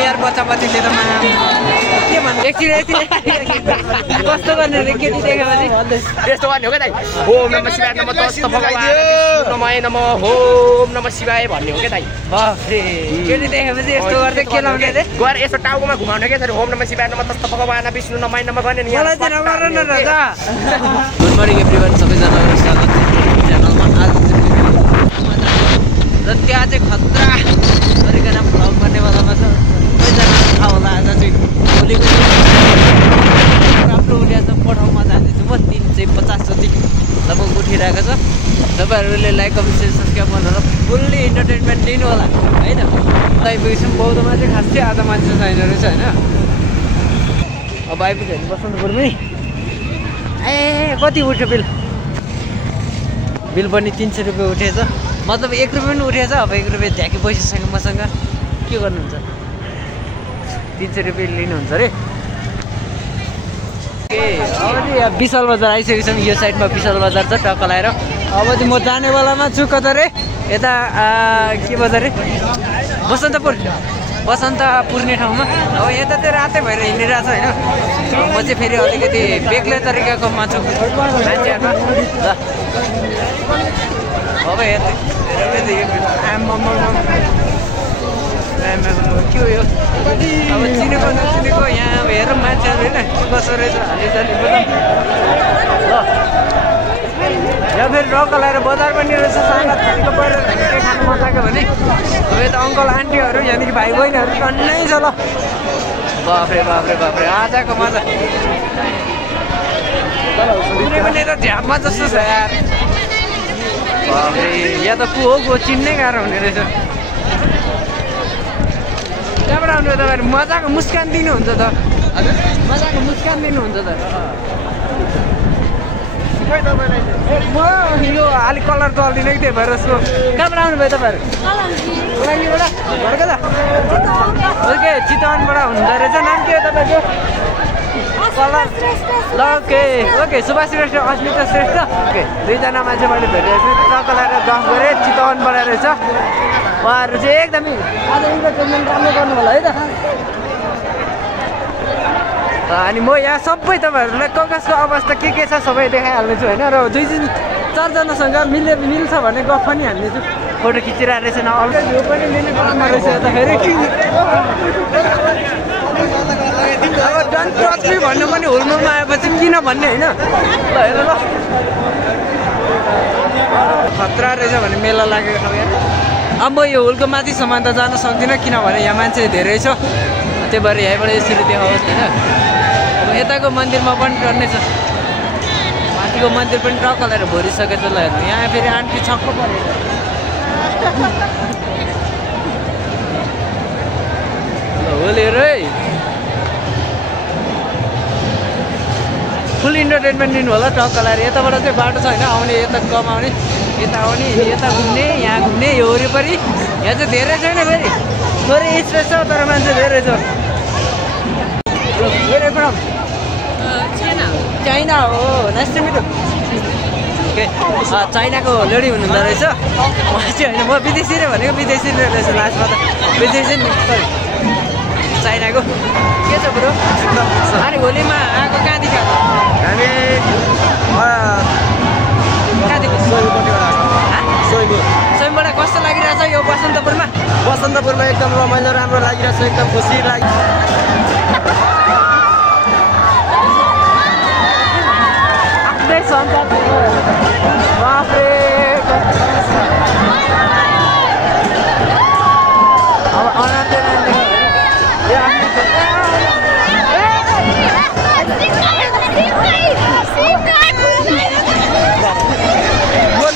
यार बच्चा बच्चीले त के भन्नु एकछिन कस्तो गर्ने रे केटी देखेपछि यस्तो गर्ने हो क्या दाइ ओम नमः शिवाय नमः तस्त भगवान् नमः नमः ओम नमः शिवाय भन्ने हो क्या दाइ बाफ्रे केटी देखेपछि यस्तो गर्दै के लाउने रे गएर यस्तो टाउकोमा घुमाउने के सर ओम नमः शिवाय नमः तस्त भगवान् विष्णु नमः नमः गर्ने नि मलाई चाहिँ नगर न राजा गुड मर्निङ एभ्रीवन सबैजनालाई स्वागत छ च्यानलमा आज र त्यहाँ चाहिँ खतरा गरिकन भ्लग गर्ने बेलामा छ सबैजना थाहा होला आज चाहिँ भोलिको राम्रो उठ्या छ पठाउमा जाँदैछु म 350 जति लगभग उठिरहेको छ तपाईँहरूले लाइक कमेन्ट सेयर सब्सक्राइब गरेर फुल्ली इन्टरटेनमेन्ट लिनु होला होइन आइपुगेछौँ बौद्धमा चाहिँ खास चाहिँ आज मान्छे छैन रहेछ होइन अब आइपुग्यो भने बसन्तपुरमै ए कति उठ्यो बिल पनि 300 रुपियाँ उठेछ मतलब 1 रुपियाँ पनि उठेछ अब 1 रुपियाँ झ्याकी पैसासँग मसँग के गर्नुहुन्छ 300 रुपियाँ लिनुहुन्छ अरे ए अब चाहिँ यहाँ विशाल बजार आइसकेको छौँ यो साइडमा विशाल बजार छ टक्क लाएर अब चाहिँ म जाने बेलामा छु कता रे यता के बजार रे बसन्तपुर्ने ठाउँमा अब यता चाहिँ रातै भएर हिँडिरहेको छ होइन म चाहिँ फेरि अलिकति बेग्लै तरिकाको माछु मान्छेहरूमा ल अब हेर्दै के हो यो अब चिनेको नचिनेको यहाँ हेरौँ मान्छेहरू होइन कसो रहेछ हालिचाली ल यहाँ फेरि रक लाएर बजार पनि रहेछ सानो थरीको पहिला के खानु मन लाग्यो भने अब यता अङ्कल आन्टीहरू यहाँदेखि भाइ बहिनीहरू टन्नै छ ल बाफ्रे आजको मजा पनि त झ्यापमा जस्तो छ यार बाफ्रे यहाँ त को हो चिन्नै गाह्रो हुने रहेछ त्यहाँबाट आउनु तपाईँहरू मजाको मुस्कान दिनुहुन्छ त मजाको मुस्कान दिनुहुन्छ त म यो अलिक कलर चल्दिनँ कि त्यही भएर यसको कहाँबाट आउनुभयो तपाईँहरू घरको त ओके चितवनबाट हुँदो रहेछ नाम के हो तपाईँको कलर ल ओके सुभाष श्रेष्ठ अस्मिता श्रेष्ठ ओके दुईजना मान्छे मैले भेटेको छु टक्क लगाएर गफ गरेँ चितवनबाट रहेछ उहाँहरू चाहिँ एकदमै आज इन्टरटेनमेन्ट राम्रो गर्नु होला है त अनि म यहाँ सबै तपाईँहरूलाई कसको अवस्था के छ सबै देखाइहाल्नेछु होइन र 2-4जनासँग मिल्छ भने गफ पनि हाल्नेछु फोटो खिचिरहेको रहेछ न अर्कै भ्यू पनि लिने क्रममा रहेछ यताखेरि अब डन्ट टच मी भन्नु पनि हुलमुलमा आएपछि किन भन्ने होइन ल हेर ल खतरा रहेछ भने मेला लागेको ठाउँ यहाँ अब म यो हुलको माथिसम्म त जान सक्दिनँ किनभने यहाँ मान्छे धेरै छ त्यही भएर यहीँबाट यसरी देखाओस् होइन अब यताको मन्दिरमा पनि टर्ने छ माथिको मन्दिर पनि टक्क लगाएर भरिसकेछ ल हेर्नु यहाँ फेरि आन्टी छक्क परेको होली है फुल इन्टरटेनमेन्ट दिनु होला टक्क लगाएर यताबाट चाहिँ बाटो छ होइन आउने यता कमाउने यता आउने यता घुम्ने यहाँ घुम्ने यो वरिपरि यहाँ चाहिँ धेरै छैन फेरि थोरै स्पेस छ तर मान्छे धेरै छ चाइना हो nice to meet you okay चाइनाको लेडी हुनुहुँदो रहेछ उहाँ चाहिँ होइन म विदेशी रे भनेको विदेशी नै रहेछ लास्टमा त विदेशी नि चाइनाको के छ ब्रो अनि होलीमा आएको कहाँदेखि आएको हामी स्वयंबाट कस्तो लागिरहेछ यो बसन्तपुरमा एकदम रमाइलो राम्रो लागिरहेछ एकदम खुसी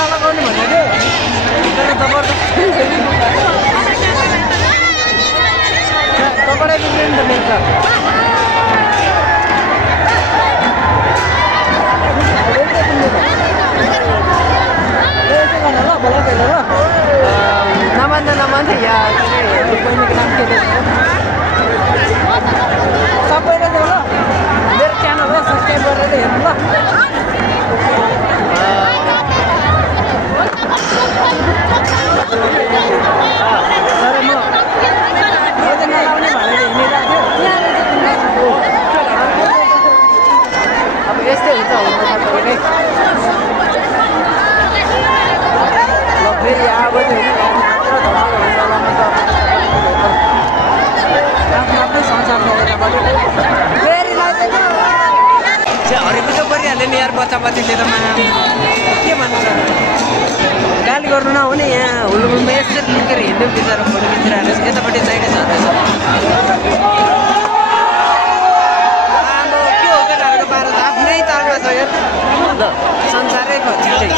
नलगाउने भनेको तर जबरजस्ती कपडा बिग्रिनु त मेन त हरेको त परिहाल्यो नि यार बच्चा बच्चीले त के भन्नु गाली गर्नु नहुने यहाँ हुलुमुलमा यसरी लुकेर हिँड्नु बिचरा फोटो खिचिरहेको छ यतापट्टि चाहिने जाँदैछ के हो केटाहरूको पारा त आफ्नै चालमा छ यार ल संसारै खचिँदै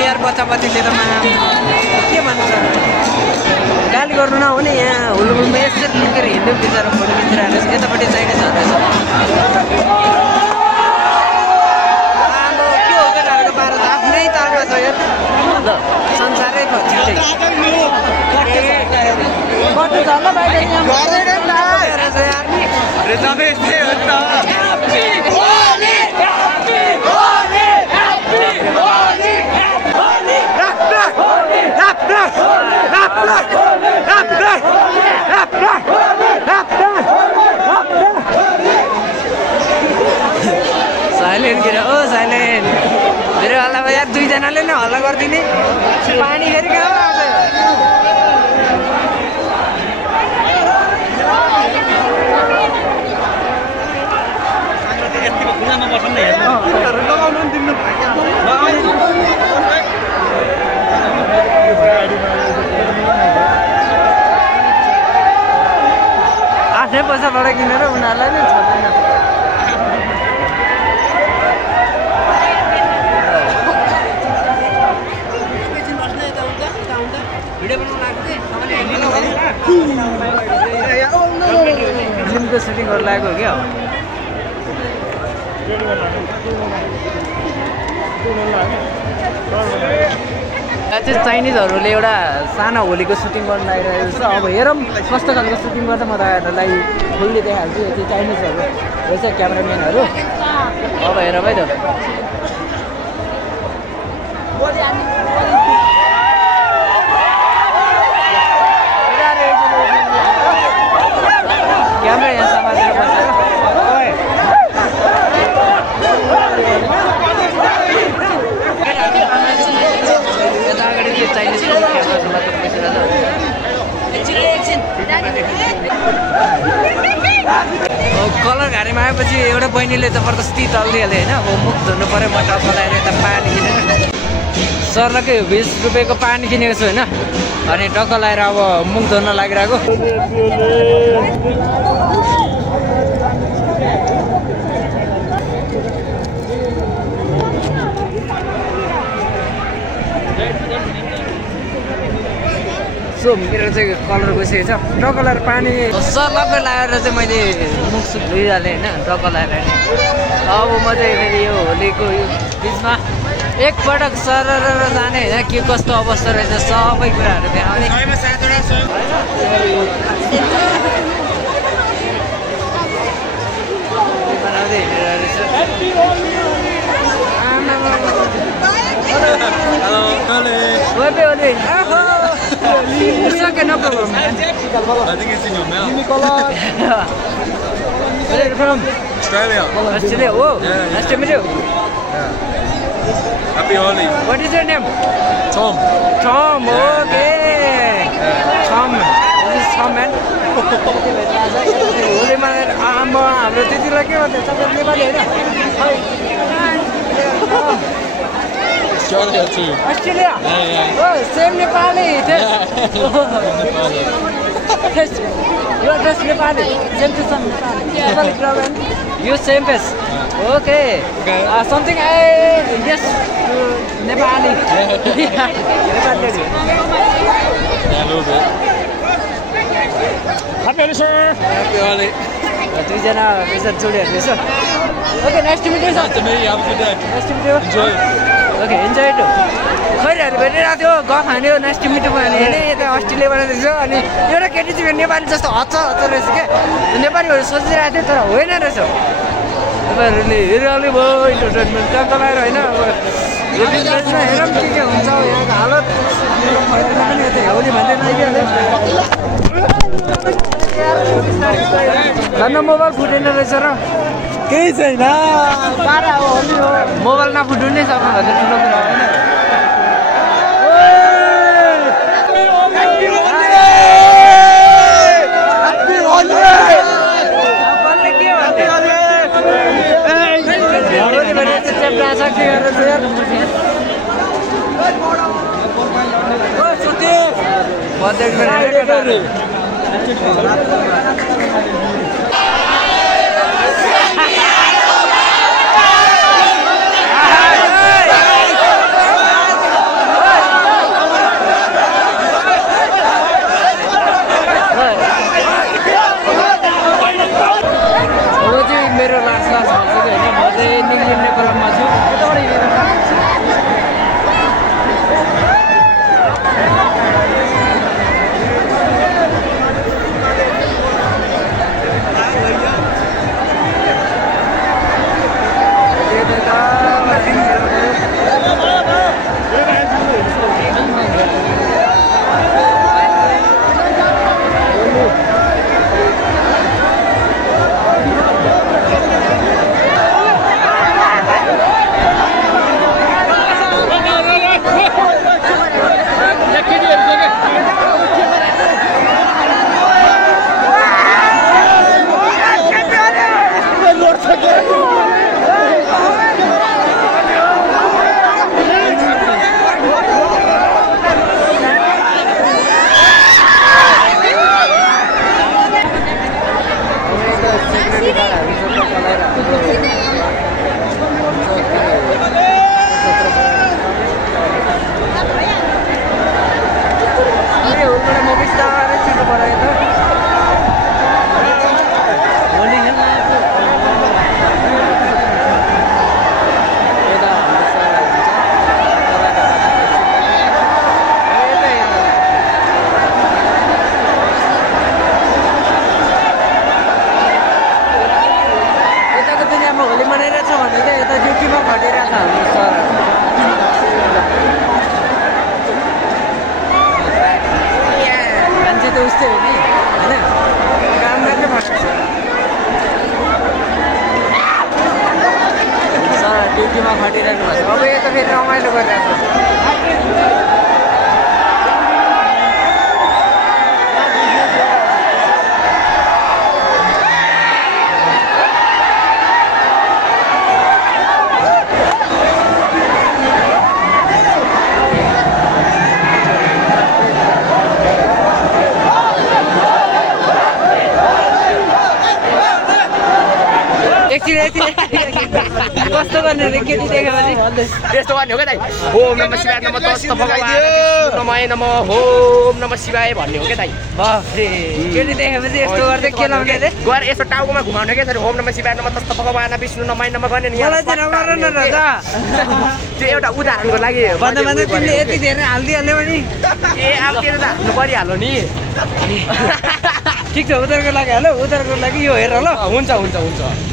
यार बच्चा बच्चीले त के भन्नु गाली गर्नु नहुने यहाँ हुलुमुलमा यसरी लुकेर हिँड्नु बिचरा फोटो खिचिरहेको छ यतापट्टि चाहिने जाँदैछ के हो केटाहरूको पारा त आफ्नै चालमा छ यार ल संसारै खचिँदै साइलेन्ट किन ओ साइलेन्ट मेरो हल्ला यार दुईजनाले नै हल्ला गरिदिने पानी फेरि कहाँ आउँछ आफ्नै पैसाबाट किनेर उनीहरूलाई नै छोड्दैन फिल्मको सुटिङ गर्नु लागेको हो क्या चाहिँ चाइनिजहरूले एउटा सानो होलीको सुटिङ गर्नु लागिरहेको छ अब हेरौँ कस्तो खालको सुटिङ गर्दा म तपाईँहरूलाई फुल्ली देखाइहाल्छु यो चाहिँ चाइनिजहरू रहेछ क्यामेराम्यानहरू अब हेरौँ है त क्यामेरा यहाँ समातेर बसेर यता अगाडि त्यो चाइनिज क्यामेरा समातेर बसिरहेछ कलर घारीमा आएपछि एउटा बहिनीले जबरजस्ती चलिदिइहाल्यो होइन अब मुख धुनु पऱ्यो म टक्कलाएर यता पानी किनेर सरलकै 20 रुपियाँको पानी किनेको छु होइन अनि टक्क लाएर अब मुख धुन लागिरहेको सो मेरो चाहिँ कलर गइसकेको छ टक्क लाएर पानी सरलकै लगाएर चाहिँ मैले मुख सुख धोइहालेँ होइन टक्क लाएर अब म चाहिँ फेरि यो होलीको यो बिचमा एकपटक सरर जाने होइन के कस्तो अवस्था रहेछ सबै कुराहरू देखाउने बनाउँदै हिँडेर It's okay, no problem. I think it's in your mouth. Where are you from? Australia. Australia. Oh, Yeah. nice to meet you. Happy Holi. What is your name? Tom. Tom. Okay. Tom. This is Tom, man. होलीमा हाम्रो त्यतिलाई के भन्छ सबै नेपाली होइन Australia too. Australia? Yeah. Oh, same Nepali. You are just Nepali. Same to some Nepali. You same face. Okay. Something I yes to Nepali. Nepali. Yeah, a little bit. Happy Holi, sir. Happy Holi. दुईजना vision जोडिहरू रहेछ. Okay, nice to meet you, sir. Nice to meet you. Have a good day. Nice to meet you. Enjoy. Okay enjoy टु खैरहरू भेटिरहेको थियो गफ हान्यो nasty मिठो खाने होइन यता अस्ट्रेलियाबाट रहेछ अनि एउटा केटी चाहिँ नेपाली जस्तो हच्छ रहेछ क्या नेपालीहरू सोचिरहेको थियो तर होइन रहेछ तपाईँहरूले हेरिहाल्नु भयो इन्टरटेनमेन्ट टक्क लगाएर होइन अब यो बिजनेसमा हेरौँ के हुन्छ यहाँको हालत पनि यता हेउली भन्दै लागिहाल्यो धन्न मोबाइल फुटेन रहेछ र केही छैन मोबाइल नफुट्नु नै सबैभन्दा ठुलो कुरा होइन मेरो लास्ट भन्छ कि होइन म चाहिँ निक्लिने कलममा छु ड्युटीमा खटिरहनु भएको अब यता फेरि रमाइलो गरिरहेको छ कस्तो गर्ने केटी देखेपछि यस्तो गर्ने हो क्या दाइ ओम नमः शिवाय नमः तस्त भगवान् नमः नमः ओम नमः शिवाय भन्ने हो क्या दाइ बाफरे केटी देखेपछि यस्तो गर्दै के लाउने रे गएर यस्तो टाउकोमा घुमाउने क्या ओम नमः शिवाय नमः तस्त भगवान् विष्णु नमः नमः गर्ने नि मलाई चाहिँ नगर न राजा त्यो एउटा उदाहरणको लागि भन्दा भन्दा तिमीले यति धेरै हाल्दिहाल्यो भने ए अब के त हाल्नु परिहाल्यो नि ठिक छ उधारको लागि हाल्यो उधारको लागि यो हेर ल हुन्छ हुन्छ हुन्छ